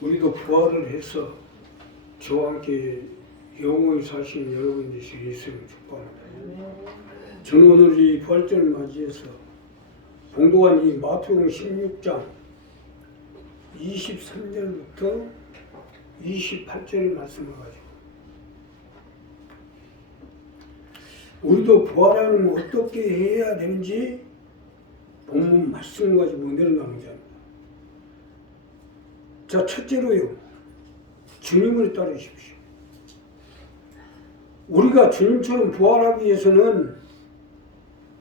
우리도 부활을 해서 저와 함께 영원히 사시는 여러분 되시길 예수님 축복합니다. 저는 오늘 이 부활절을 맞이해서 봉독한 이 마태복음 16장 23절부터 28절의 말씀을 가지고 우리도 부활하려면 어떻게 해야 되는지 본문 말씀을 가지고 은혜를 나누자 합니다. 자, 첫째로요, 주님을 따르십시오. 우리가 주님처럼 부활하기 위해서는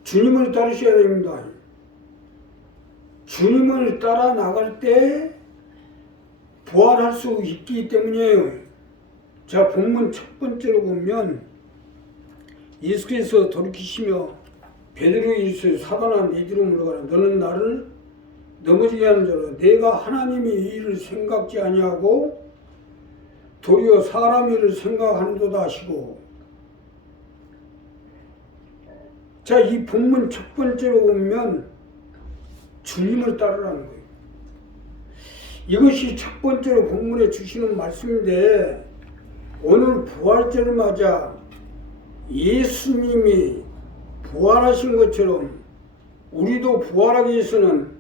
주님을 따르셔야 됩니다. 주님을 따라 나갈 때 부활할 수 있기 때문이에요. 자, 본문 첫 번째로 보면 예수께서 돌이키시며 베드로에게 이르시되 사단아 내 뒤로 물러가라. 너는 나를 넘어지게 하는 자로 내가 하나님의 일을 생각지 아니하고 도리어 사람 일을 생각하는도다 하시고. 자, 이 본문 첫 번째로 보면 주님을 따르라는 거예요. 이것이 첫 번째로 본문에 주시는 말씀인데, 오늘 부활절을 맞아 예수님이 부활하신 것처럼 우리도 부활하기 위해서는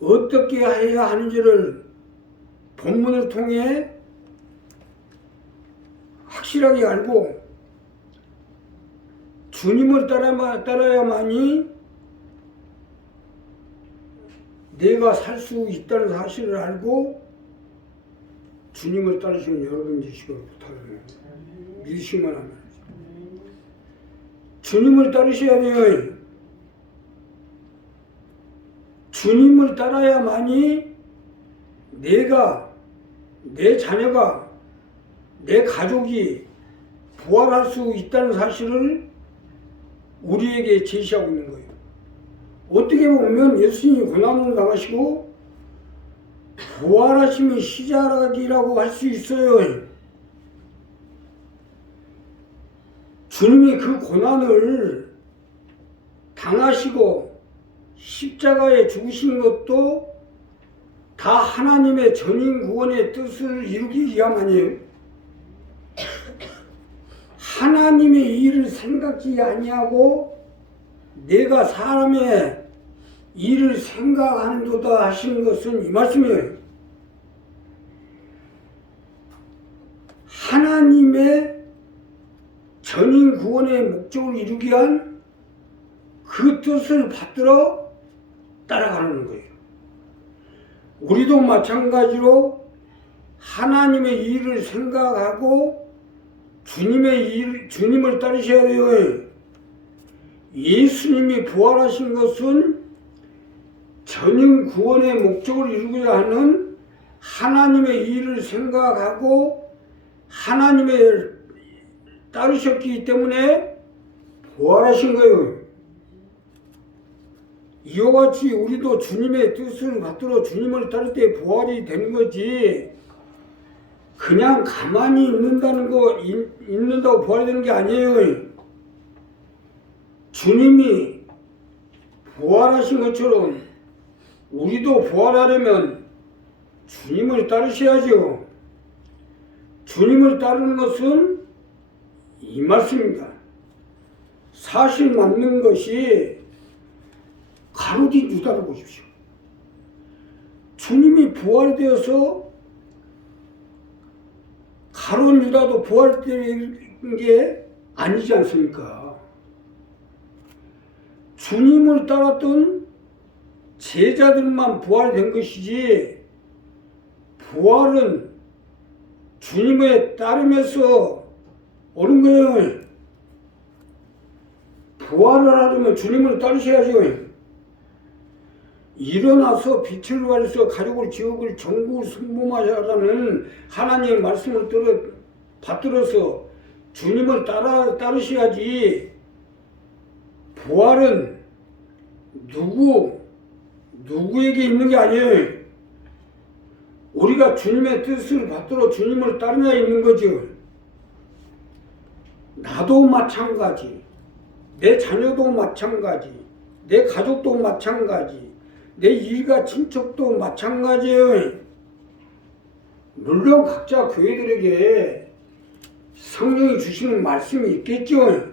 어떻게 해야 하는지를 본문을 통해 확실하게 알고 주님을 따라야만이 내가 살 수 있다는 사실을 알고 주님을 따르시는 여러분 되시길 부탁합니다. 믿으시기만 하면 주님을 따르셔야 돼요. 주님을 따라야만이 내가, 내 자녀가, 내 가족이 부활할 수 있다는 사실을 우리에게 제시하고 있는 거예요. 어떻게 보면 예수님이 고난을 당하시고 부활하심의 시작이라고 할 수 있어요. 주님이 그 고난을 당하시고 십자가에 죽으신 것도 다 하나님의 전인 구원의 뜻을 이루기 위함이에요. 하나님의 일을 생각지 아니하고 내가 사람의 일을 생각하는도다 하신 것은 이 말씀이에요. 하나님의 전인 구원의 목적을 이루기 위한 그 뜻을 받들어 따라가는 거예요. 우리도 마찬가지로 하나님의 일을 생각하고 주님을 따르셔야 돼요. 예수님이 부활하신 것은 전인 구원의 목적을 이루고자 하는 하나님의 일을 생각하고 하나님의 따르셨기 때문에 부활하신 거예요. 이와 같이 우리도 주님의 뜻을 받들어 주님을 따를 때 부활이 되는 거지, 그냥 가만히 있는다고 부활이 되는 게 아니에요. 주님이 부활하신 것처럼 우리도 부활하려면 주님을 따르셔야죠. 주님을 따르는 것은 이 말씀입니다. 사실 맞는 것이 가룟 유다를 보십시오. 주님이 부활되어서 가룟 유다도 부활된 게 아니지 않습니까? 주님을 따랐던 제자들만 부활된 것이지, 부활은 주님에 따르면서 오는 거예요. 부활을 하려면 주님을 따르셔야죠. 일어나서 빛을 발해서 가족을, 지역을, 전국을 순범하라는 하나님의 말씀을 받들어서 주님을 따르셔야지. 부활은 누구에게 있는 게 아니에요. 우리가 주님의 뜻을 받들어 주님을 따르냐 있는 거죠. 나도 마찬가지, 내 자녀도 마찬가지, 내 가족도 마찬가지, 내 일가 친척도 마찬가지예요. 물론 각자 교회들에게 성령이 주시는 말씀이 있겠죠.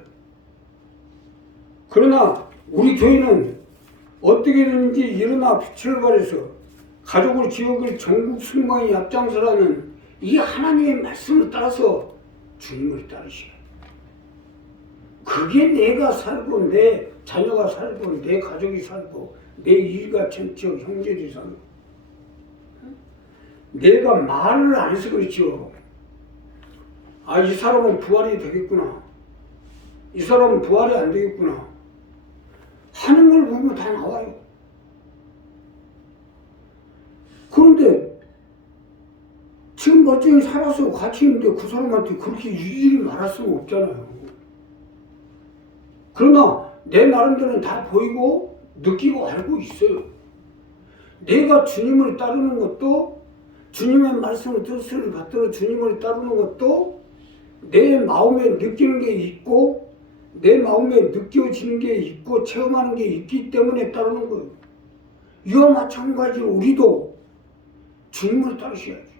그러나 우리 교회는 어떻게든지 일어나 빛을 발해서 가족을, 지역을, 전국 순방에 앞장서라는 이 하나님의 말씀을 따라서 주님을 따르시라. 그게 내가 살고 내 자녀가 살고 내 가족이 살고 내 일가 전적 형제들이 살고, 내가 말을 안 해서 그렇죠. 아, 이 사람은 부활이 되겠구나, 이 사람은 부활이 안 되겠구나 하는 걸 보면 다 나와요. 그런데 지금 멀쩡히 살아서 같이 있는데 그 사람한테 그렇게 일일이 말할 수가 없잖아요. 그러나 내 나름대로는 다 보이고 느끼고 알고 있어요. 내가 주님을 따르는 것도, 주님의 말씀을 뜻을 받들어 주님을 따르는 것도 내 마음에 느끼는 게 있고 내 마음에 느껴지는 게 있고 체험하는 게 있기 때문에 따르는 거예요. 이와 마찬가지로 우리도 주님을 따르셔야지.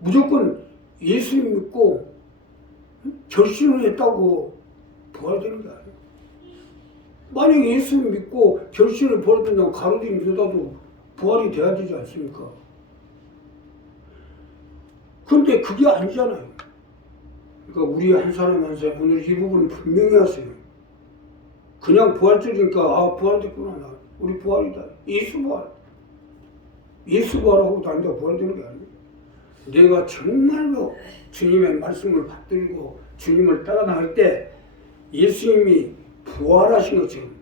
무조건 예수 믿고 결심을 했다고 부활되는 게 아니에요. 만약 예수 믿고 결심을 벌여든다면 가로등 믿어도 부활이 돼야 되지 않습니까? 그런데 그게 아니잖아요. 그러니까 우리 한 사람 한 사람 오늘 이 부분은 분명히 하세요. 그냥 부활절이니까 아, 부활됐구나, 나 우리 부활이다, 예수 부활, 예수 부활하고 다닌다고 부활되는 게 아니에요. 내가 정말로 주님의 말씀을 받들고 주님을 따라 나갈 때 예수님이 부활하신 것처럼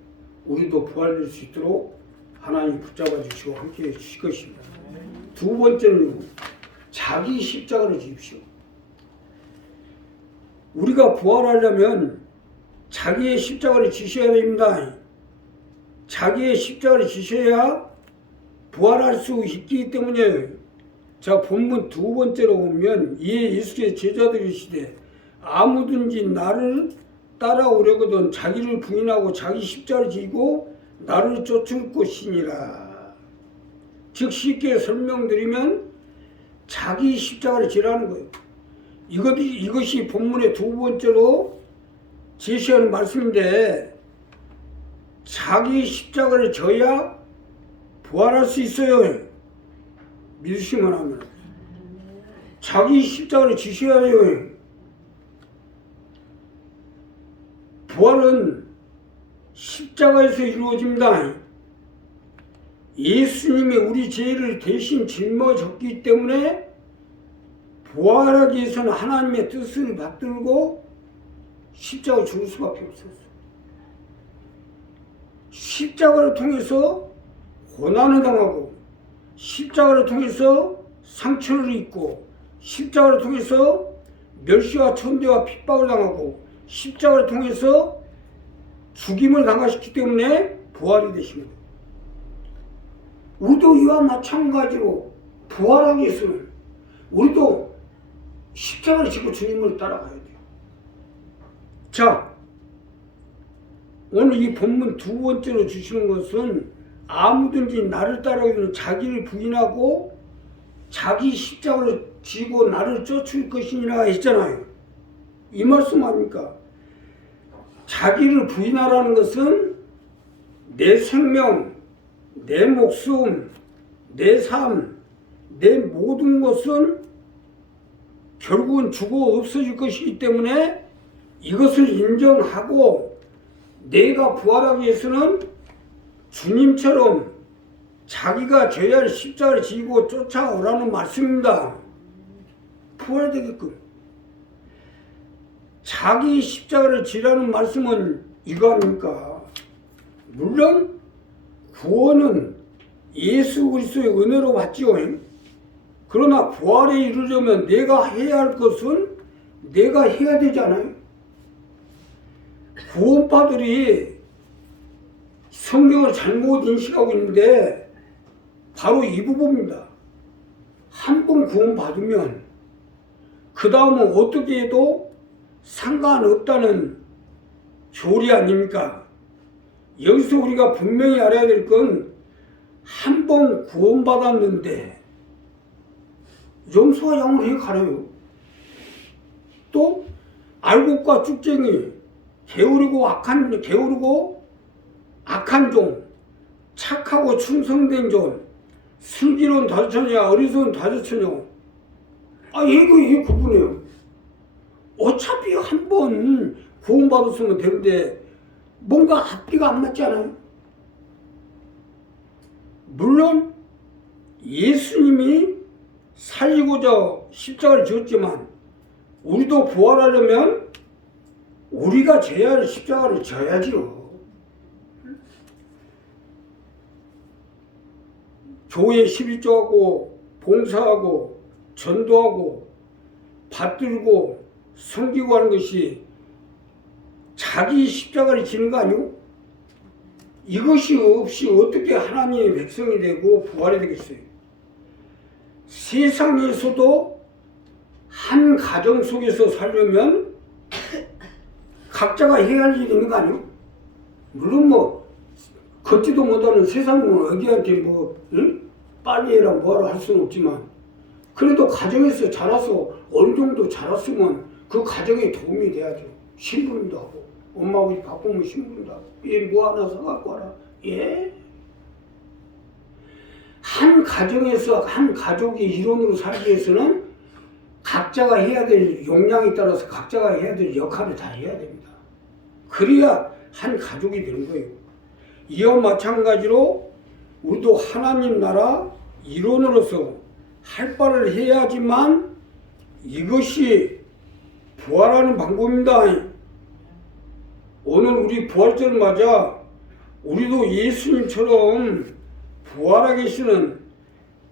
우리도 부활될 수 있도록 하나님 붙잡아 주시고 함께 해 주실 것입니다. 두 번째는 자기 십자가를 지십시오. 우리가 부활하려면 자기의 십자가를 지셔야 됩니다. 자기의 십자가를 지셔야 부활할 수 있기 때문에, 자, 본문 두 번째로 보면 이에 예수의 제자들이 이르시되 아무든지 나를 따라오려거든 자기를 부인하고 자기 십자가를 지고 나를 쫓을 것이니라. 즉 쉽게 설명드리면 자기 십자가를 지라는 거예요. 이것이 본문의 두 번째로 제시하는 말씀인데, 자기 십자가를 져야 부활할 수 있어요. 믿으시면 하면 자기 십자가를 지셔야 해요. 부활은 십자가에서 이루어집니다. 예수님이 우리 죄를 대신 짊어졌기 때문에 부활하기 위해서는 하나님의 뜻을 받들고 십자가를 죽을 수밖에 없었어요. 십자가를 통해서 고난을 당하고 십자가를 통해서 상처를 입고 십자가를 통해서 멸시와 천대와 핍박을 당하고 십자가를 통해서 죽임을 당하셨기 때문에 부활이 되신 거예요. 우리도 이와 마찬가지로 부활하기 위해서는 우리도 십자가를 지고 주님을 따라가야 돼요. 자, 오늘 이 본문 두 번째로 주시는 것은 아무든지 나를 따라오면 자기를 부인하고 자기 십자가를 지고 나를 쫓을 것이니라 했잖아요. 이 말씀 아닙니까? 자기를 부인하라는 것은 내 생명, 내 목숨, 내 삶, 내 모든 것은 결국은 죽어 없어질 것이기 때문에 이것을 인정하고 내가 부활하기 위해서는 주님처럼 자기가 져야 할 십자가를 지고 쫓아오라는 말씀입니다. 부활되게끔. 자기 십자가를 지라는 말씀은 이거 아닙니까? 물론 구원은 예수 그리스도의 은혜로 받지요. 그러나 부활에 이르려면 내가 해야 할 것은 내가 해야 되잖아요. 구원파들이 성경을 잘못 인식하고 있는데 바로 이 부분입니다. 한 번 구원받으면 그 다음은 어떻게 해도 상관없다는 교리 아닙니까? 여기서 우리가 분명히 알아야 될 건 한 번 구원받았는데 염소와 양을 왜 가려요? 또 알곡과 쭉쟁이, 게으르고 악한 종, 착하고 충성된 종, 슬기로운 다주처녀, 어리석은 다주처녀. 이거 구분해요. 어차피 한 번 구원받았으면 되는데 뭔가 앞뒤가 안 맞지 않아요? 물론 예수님이 살리고자 십자가를 지었지만 우리도 부활하려면 우리가 져야 할 십자가를 져야지요. 교회 11조하고 봉사하고 전도하고 받들고 섬기고 하는 것이 자기 십자가를 지는 거 아니오? 이것이 없이 어떻게 하나님의 백성이 되고 부활이 되겠어요? 세상에서도 한 가정 속에서 살려면 각자가 해야 할 일이 있는 거 아니오? 물론 걷지도 못하는 세상은 어디한테 빨리 해라 뭐하라 할 수는 없지만 그래도 가정에서 자라서 어느 정도 자랐으면 그 가정에 도움이 돼야죠. 신부름도 하고 엄마 아버지 바쁘면 신부름도 하고 뭐 하나 사갖고 와라. 한 가정에서 한 가족이 일원으로 살기 위해서는 각자가 해야 될 역량에 따라서 각자가 해야 될 역할을 다 해야 됩니다. 그래야 한 가족이 되는 거예요. 이와 마찬가지로 우리도 하나님 나라 일원으로서 할 바를 해야지만 이것이 부활하는 방법입니다. 오늘 우리 부활절 맞아 우리도 예수님처럼 부활하게 계시는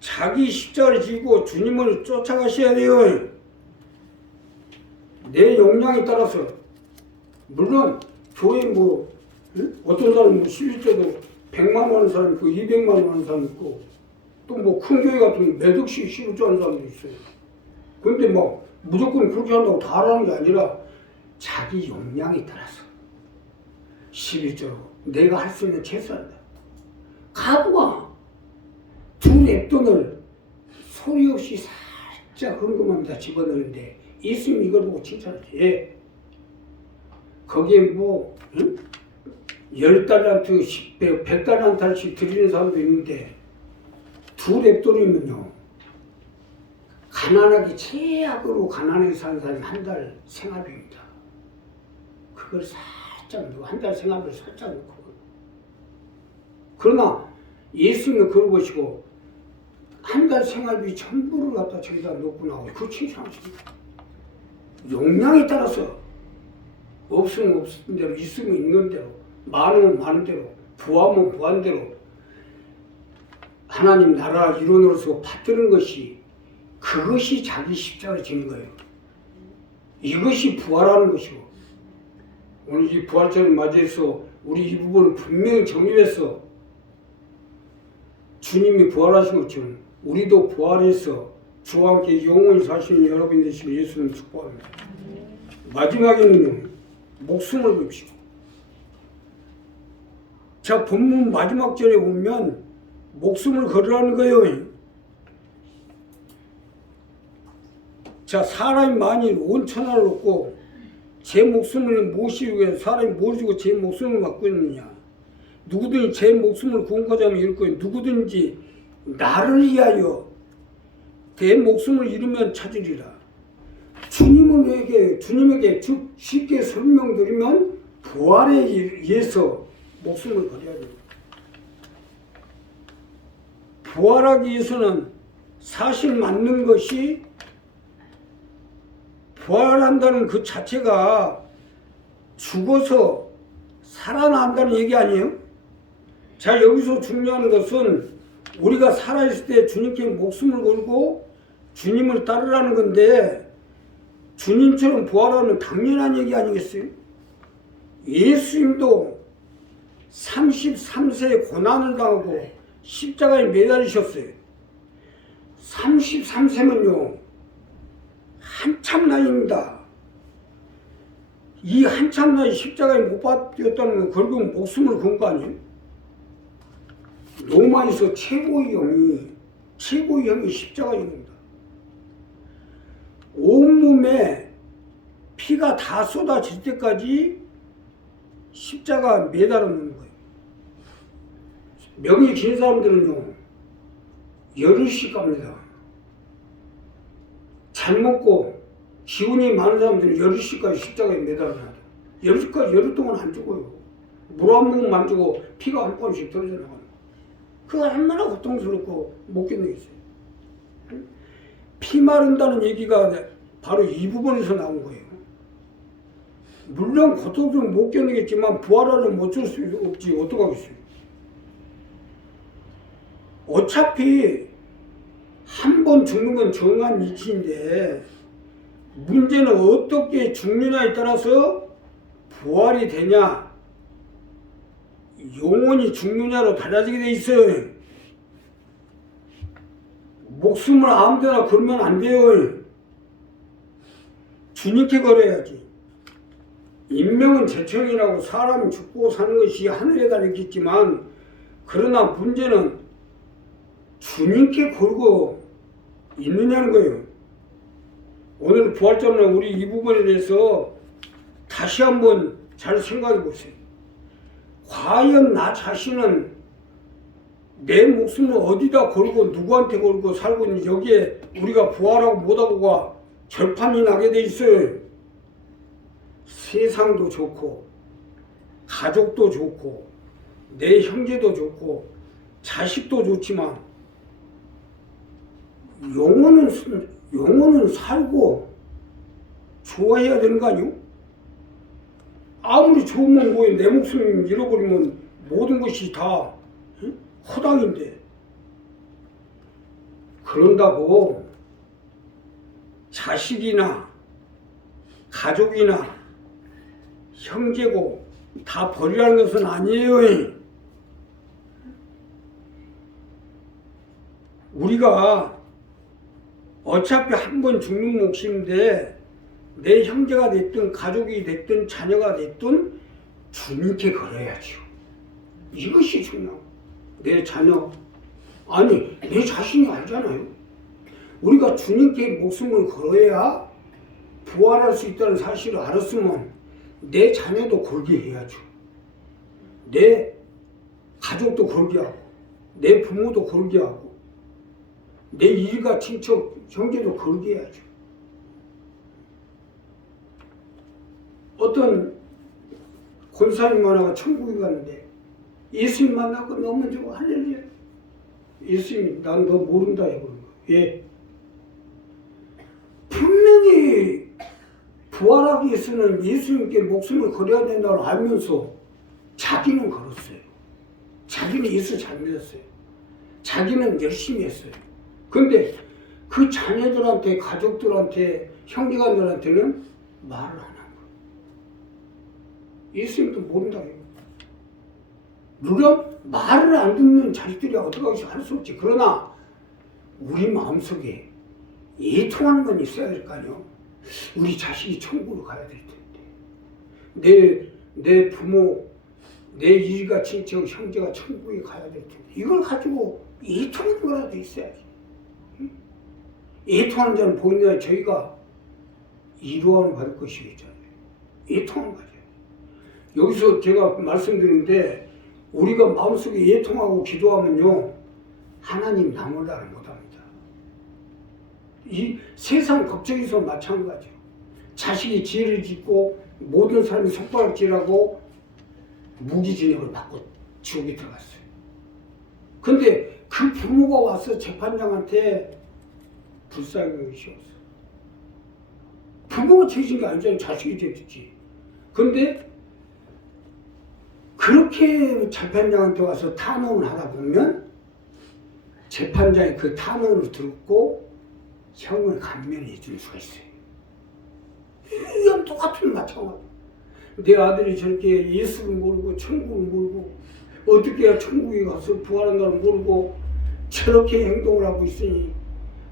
자기 십자가를 지고 주님을 쫓아가셔야 돼요. 내 역량에 따라서 물론 교회 어떤 사람은 11조도 100만 원 하는 사람 있고 200만 원 하는 사람 있고 또 큰 교회 같은 몇 억씩 11조 하는 사람도 있어요. 그런데 무조건 그렇게 한다고 다 하라는 게 아니라 자기 역량에 따라서 11조로 내가 할 수 있는 최선이다. 가부가 두 랩돈을 소리 없이 살짝 헌금합니다. 집어넣는데 예수님이 이걸 보고 칭찬하지. 거기에 10달란트, 10배, 100달란트씩 드리는 사람도 있는데 두 랩돈이면요. 가난하게 최악으로 가난하게 사는 사람이 한 달 생활비입니다. 그걸 살짝 넣고 한 달 생활비를 살짝 넣고 그러나 예수님은 그걸 보시고 한 달 생활비 전부를 갖다 저기다 놓고 나오고 그 칭찬하십니다. 용량에 따라서 없으면 없은 대로 있으면 있는 대로 많으면 많은 대로 부하면 부한 대로 하나님 나라 일원으로서 받드는 것이 그것이 자기 십자가를 지는 거예요. 이것이 부활하는 것이고 오늘 이 부활절을 맞이해서 우리 이 부분을 분명히 정립해서 주님이 부활하신 것처럼 우리도 부활해서 주와 함께 영원히 사시는 여러분 되시길 예수님 축복합니다. 마지막에는요. 목숨을 봅시고 자 본문 마지막 절에 보면 목숨을 걸으라는 거예요. 자 사람이 만일 온 천하를 얻고 제 목숨을 무엇이 위해 사람이 뭘 주고 제 목숨을 갖고 있느냐. 누구든지 제 목숨을 구원하자 하면 이럴 거예요. 누구든지 나를 위하여 내 목숨을 잃으면 찾으리라. 주님에게 쉽게 설명드리면 부활에 의해서 목숨을 버려야 됩니다. 부활하기 위해서는 사실 맞는 것이 부활한다는 그 자체가 죽어서 살아난다는 얘기 아니에요? 자 여기서 중요한 것은 우리가 살아있을 때 주님께 목숨을 걸고 주님을 따르라는 건데 주님처럼 부활하는 당연한 얘기 아니겠어요? 예수님도 33세에 고난을 당하고 십자가에 매달리셨어요. 33세면요 한참 나이입니다. 이 한참 나이 십자가에 못 박혔다는 건 결국 목숨을 건 거 아니에요? 로마에서 최고의 형이 십자가입니다. 온몸에 피가 다 쏟아질 때까지 십자가 매달아 놓는 거예요. 명이 긴 사람들은요, 열흘씩 갑니다. 잘 먹고 기운이 많은 사람들은 열흘씩까지 십자가에 매달아 놔요. 열흘까지 열흘 동안 안 죽어요. 물 한 모금 안 주고 피가 한 번씩 떨어져 나가는 거예요. 그거 얼마나 고통스럽고 못 견디겠어요. 피 마른다는 얘기가 바로 이 부분에서 나온 거예요. 물론 고통스러움 못 견디겠지만 부활하려면 어쩔 수 없지. 어떡하겠어요. 어차피 한 번 죽는 건 정한 이치인데 문제는 어떻게 죽느냐에 따라서 부활이 되냐, 영원히 죽느냐로 달라지게 돼 있어요. 목숨을 아무데나 걸면 안 돼요. 주님께 걸어야지. 인명은 재청이라고 사람이 죽고 사는 것이 하늘에 달렸겠지만, 그러나 문제는 주님께 걸고 있느냐는 거예요. 오늘 부활절날 우리 이 부분에 대해서 다시 한번 잘 생각해 보세요. 과연 나 자신은 내 목숨을 어디다 걸고 누구한테 걸고 살고 있는지, 여기에 우리가 부활하고 못하고가 결판이 나게 돼 있어요. 세상도 좋고 가족도 좋고 내 형제도 좋고 자식도 좋지만 영혼은 살고 좋아해야 되는 거 아니요? 아무리 좋으면 뭐해. 내 목숨 잃어버리면 모든 것이 다 허당인데. 그런다고 자식이나 가족이나 형제고 다 버리라는 것은 아니에요. 우리가 어차피 한 번 죽는 몫인데 내 형제가 됐든 가족이 됐든 자녀가 됐든 주님께 걸어야죠. 이것이 중요하고, 내 자녀, 아니 내 자신이 알잖아요. 우리가 주님께 목숨을 걸어야 부활할 수 있다는 사실을 알았으면 내 자녀도 걸게 해야죠. 내 가족도 걸게 하고 내 부모도 걸게 하고 내 일가 친척 형제도 걸게 해야죠. 어떤 권사님 하나가 천국에 갔는데 예수님 만나고 너무 좋아, 할렐루야. 예수님이 난 너 모른다 이러는 거예요. 예. 분명히 부활하기 위해서는 예수님께 목숨을 걸어야 된다고 알면서 자기는 걸었어요. 자기는 예수 잘 믿었어요. 자기는 열심히 했어요. 근데 그 자녀들한테, 가족들한테, 형제간들한테는 말을 안 한 거예요. 예수님도 모른다. 물론 말을 안 듣는 자식들이 어떻게 할 수 없지. 그러나 우리 마음속에 애통하는 건 있어야 될 거 아니에요. 우리 자식이 천국으로 가야 될 텐데, 내 부모, 내 일가 친척 형제가 천국에 가야 될 텐데, 이걸 가지고 애통하는 거라도 있어야지. 애통하는 자는 보이냐, 저희가 이루함을 받을 것이겠잖아요. 애통함을 가져요. 여기서 제가 말씀드리는데, 우리가 마음속에 애통하고 기도하면요, 하나님 나몰라를 못합니다. 이 세상 법정에서 마찬가지예요. 자식이 지혜를 짓고 모든 사람이 손가락질하고 무기징역을 받고 지옥에 들어갔어요. 근데 그 부모가 와서 재판장한테 불쌍히 씌웠어. 부모가 죄진 게 아니잖아요. 자식이 죄졌지. 근데 그렇게 재판장한테 와서 탄원을 하다 보면 재판장이 그 탄원을 듣고 형을 감면해 줄 수가 있어요. 이건 똑같은 마찬가지. 내 아들이 저렇게 예수를 모르고 천국을 모르고 어떻게 해야 천국에 가서 부활한다를 모르고 저렇게 행동을 하고 있으니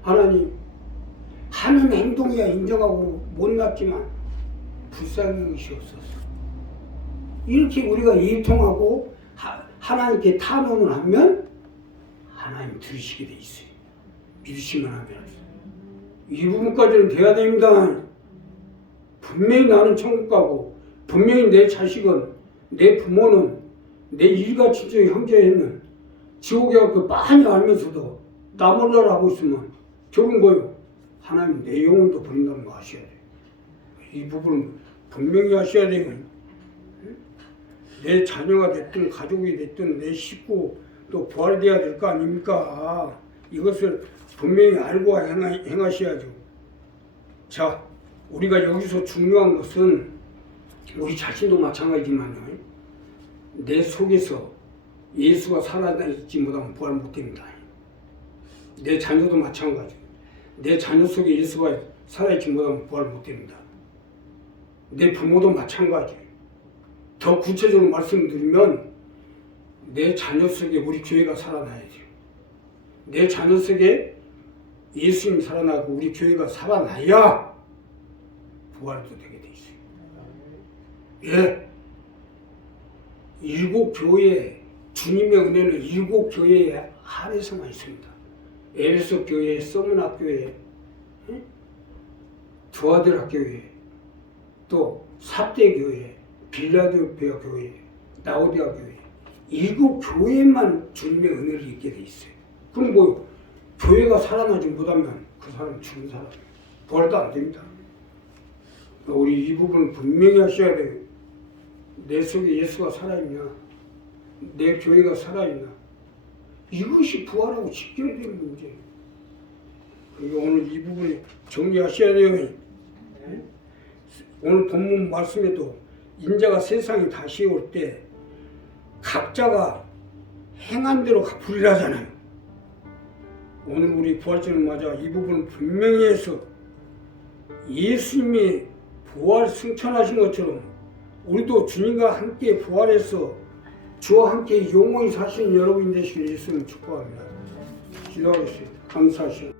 하나님, 하는 행동이야 인정하고 못났지만 불쌍히 여기시옵소서. 이렇게 우리가 애통하고 하나님께 탄원을 하면 하나님 들으시게 돼 있어요. 믿으시면 하면. 이 부분까지는 돼야 됩니다. 분명히 나는 천국 가고 분명히 내 자식은 내 부모는 내 일가 친척 형제는 지옥에 갈 거 많이 알면서도 나 몰라라 하고 있으면 결국 뭐요? 하나님 내 영혼도 버린다는 거 아셔야 돼요. 이 부분은 분명히 아셔야 돼요. 내 자녀가 됐든 가족이 됐든 내 식구 또 부활돼야 될 거 아닙니까? 이것을 분명히 알고 행하셔야죠. 자, 우리가 여기서 중요한 것은 우리 자신도 마찬가지지만 내 속에서 예수가 살아있지 못하면 부활 못됩니다. 내 자녀도 마찬가지고 내 자녀 속에 예수가 살아있지 못하면 부활 못됩니다. 내 부모도 마찬가지예요. 더 구체적으로 말씀드리면 내 자녀 속에 우리 교회가 살아나야 돼요. 내 자녀 속에 예수님이 살아나고 우리 교회가 살아나야 부활도 되게 돼 있어요. 예. 7교회 주님의 은혜는 7교회에 한해서만 있습니다. 에베소 교회, 서문학 교회, 두아드라 교회, 또 삽대 교회, 빌라델피아 교회, 라오디아 교회 7교회만 주님의 은혜를 입게 돼 있어요. 그럼 뭐 교회가 살아나지 못하면 그 사람은 죽은 사람, 부활도 안 됩니다. 우리 이 부분을 분명히 하셔야 돼요. 내 속에 예수가 살아있냐, 내 교회가 살아있나, 이것이 부활하고 직결되는 문제예요. 그러니까 오늘 이 부분을 정리하셔야 돼요. 오늘 본문 말씀에도 인자가 세상에 다시 올 때 각자가 행한 대로 갚으리라잖아요. 오늘 우리 부활절을 맞아 이 부분을 분명히 해서 예수님이 부활 승천하신 것처럼 우리도 주님과 함께 부활해서 주와 함께 영원히 사시는 여러분 되시길 예수님 축복합니다. 기도하겠습니다. 감사하시오.